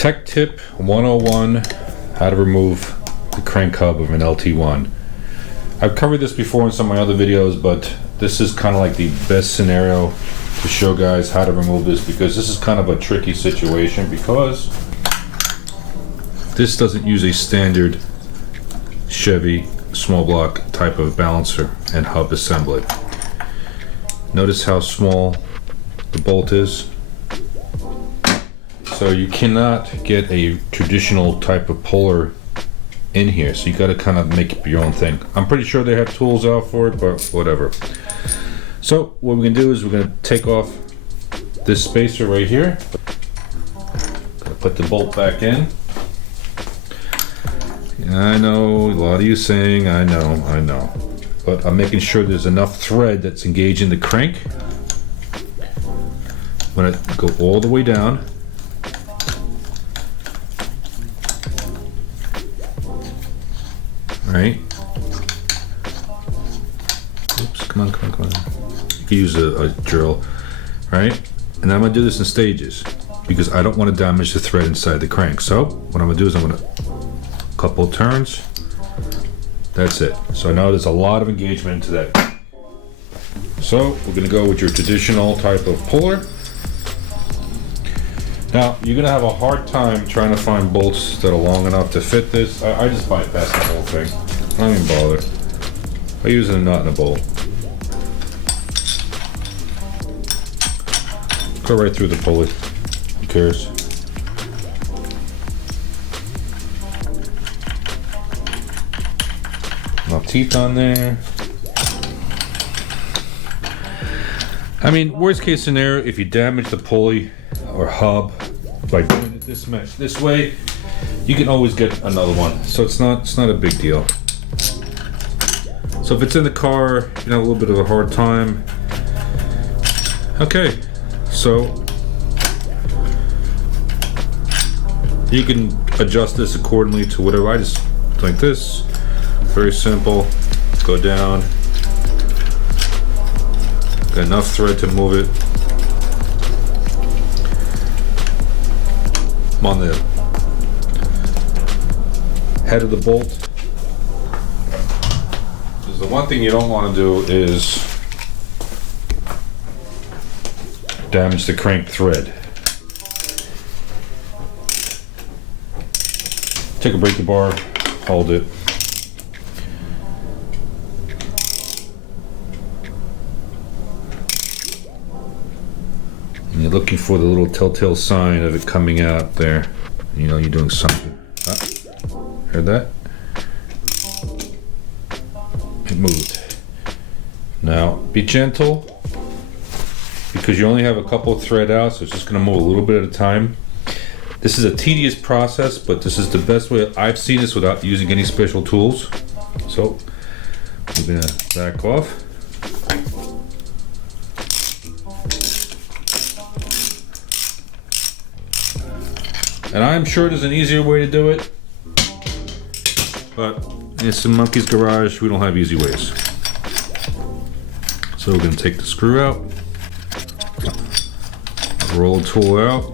Tech tip 101, how to remove the crank hub of an LT1. I've covered this before in some of my other videos, but this is kind of like the best scenario to show guys how to remove this, because this is kind of a tricky situation, because this doesn't use a standard Chevy small block type of balancer and hub assembly. Notice how small the bolt is. So you cannot get a traditional type of puller in here, so you got to kind of make up your own thing. I'm pretty sure they have tools out for it, but whatever. So what we're gonna do is we're gonna take off this spacer right here, put the bolt back in. I know a lot of you saying I know, but I'm making sure there's enough thread that's engaging the crank. I'm gonna go all the way down. Right. Oops, come on. You can use a drill, right? And I'm gonna do this in stages because I don't want to damage the thread inside the crank. So what I'm gonna do is I'm gonna couple turns. That's it. So now there's a lot of engagement into that. So we're gonna go with your traditional type of puller. Now, you're gonna have a hard time trying to find bolts that are long enough to fit this. I just bypass the whole thing. I don't even bother. I use a nut and a bolt. Go right through the pulley. Who cares? Enough teeth on there. I mean, worst case scenario, if you damage the pulley or hub by doing it this way, you can always get another one. So it's not a big deal. So if it's in the car, you have a little bit of a hard time. Okay, so you can adjust this accordingly to whatever. I just like this, very simple. Go down. Got enough thread to move it. I'm on the head of the bolt. Because the one thing you don't want to do is damage the crank thread. Take a breaker bar, hold it. And you're looking for the little telltale sign of it coming out there. You know you're doing something. Heard that? It moved. Now, be gentle, because you only have a couple of thread out, so it's just gonna move a little bit at a time. This is a tedious process, but this is the best way. I've seen this without using any special tools. So, we're gonna back off. And I'm sure there's an easier way to do it, but it's in Monkey's Garage, we don't have easy ways. So we're gonna take the screw out, roll the tool out,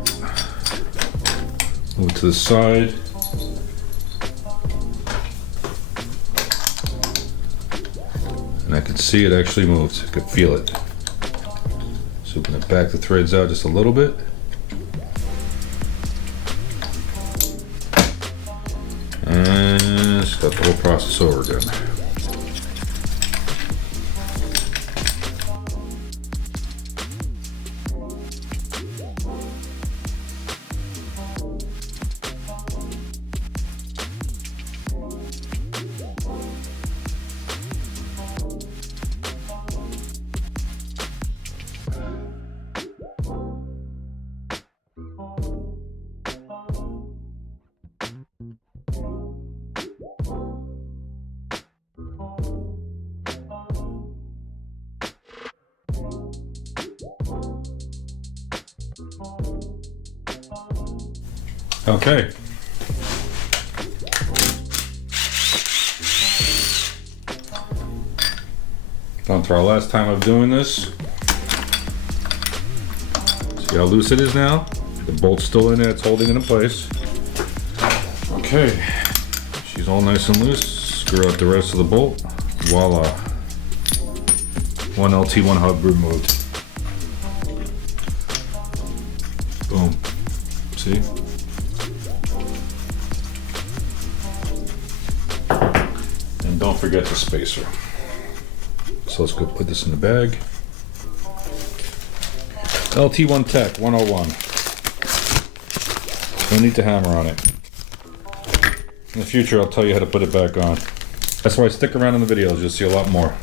move it to the side, and I can see it actually moved, I can feel it. So we're gonna back the threads out just a little bit. And start the whole process over again. Okay. Down to our last time of doing this. See how loose it is now? The bolt's still in it, it's holding it in place. Okay, she's all nice and loose. Screw out the rest of the bolt. Voila. One LT1 hub removed. Boom. See? And don't forget the spacer. So let's go put this in the bag. LT1 Tech 101. No need to hammer on it. In the future, I'll tell you how to put it back on. That's why stick around in the videos, you'll see a lot more.